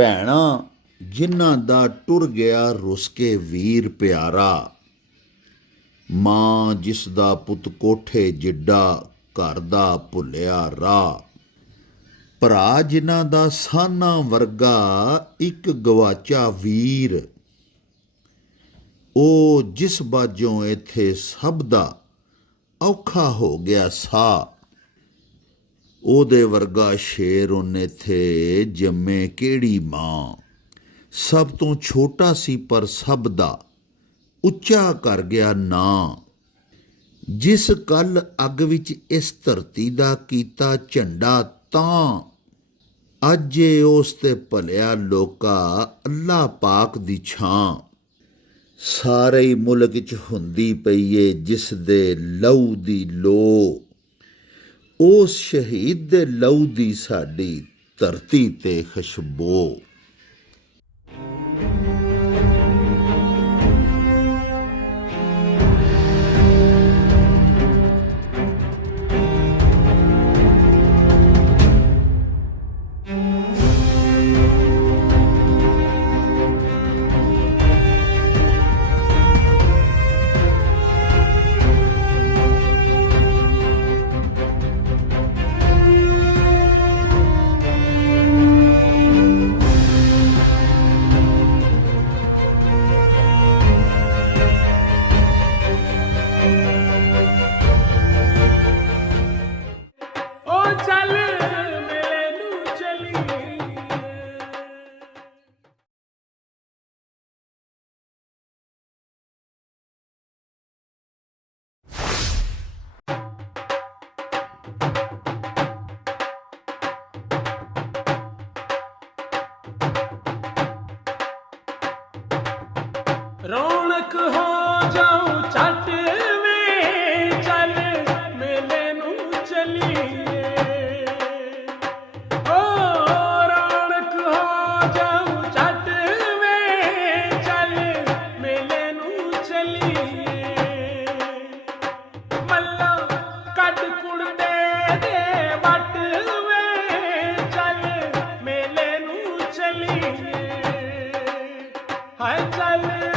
ਭੈਣਾਂ ਜਿਨ੍ਹਾਂ ਦਾ ਟੁਰ ਗਿਆ ਰੁੱਸ ਕੇ ਵੀਰ ਪਿਆਰਾ, ਮਾਂ ਜਿਸ ਦਾ ਪੁੱਤ ਕੋਠੇ ਜਿੱਡਾ ਘਰ ਦਾ ਭੁੱਲਿਆ ਰਾਹ, ਭਰਾ ਜਿਨ੍ਹਾਂ ਦਾ ਸਾਨਾ ਵਰਗਾ ਇੱਕ ਗਵਾਚਾ ਵੀਰ, ਉਹ ਜਿਸ ਬਾਝੋਂ ਇੱਥੇ ਸਭ ਦਾ ਔਖਾ ਹੋ ਗਿਆ ਸਾਹ, ਉਹਦੇ ਵਰਗਾ ਸ਼ੇਰ ਉਹਨੇ ਥੇ ਜੰਮੇ ਕਿਹੜੀ ਮਾਂ, ਸਭ ਤੋਂ ਛੋਟਾ ਸੀ ਪਰ ਸਭ ਦਾ ਉੱਚਾ ਕਰ ਗਿਆ ਨਾਂ, ਜਿਸ ਕੱਲ ਅੱਗ ਵਿੱਚ ਇਸ ਧਰਤੀ ਦਾ ਕੀਤਾ ਝੰਡਾ ਤਾਂ, ਅੱਜ ਏ ਉਸ ਤੇ ਭਲਿਆ ਲੋਕਾ ਅੱਲਾ ਪਾਕ ਦੀ ਛਾਂ, ਸਾਰੇ ਹੀ ਮੁਲਕ 'ਚ ਹੁੰਦੀ ਪਈ ਏ ਜਿਸ ਦੇ ਲਹੂ ਦੀ ਲੋ, ਉਸ ਸ਼ਹੀਦ ਦੇ ਲਹੂ ਦੀ ਸਾਡੀ ਧਰਤੀ ਤੇ ਖੁਸ਼ਬੂ। ਰੌਣਕ ਹੋ ਜਾਉ ਛੱਟ ਵੇ ਚੱਲ ਮੇਲੇ ਨੂੰ ਚਲੀਏ, ਓ ਰੌਣਕ ਹੋ ਜਾਉ ਛੱਟ ਵੇ ਚੱਲ ਮੇਲੇ ਨੂੰ ਚਲੀਏ, ਮੱਲਾ ਕੱਢ ਕੁੜਦੇ ਦੇ ਵੱਟ ਵੇ ਚੱਲ ਮੇਲੇ ਨੂੰ ਚਲੀਏ, ਹਾਏ ਚੱਲ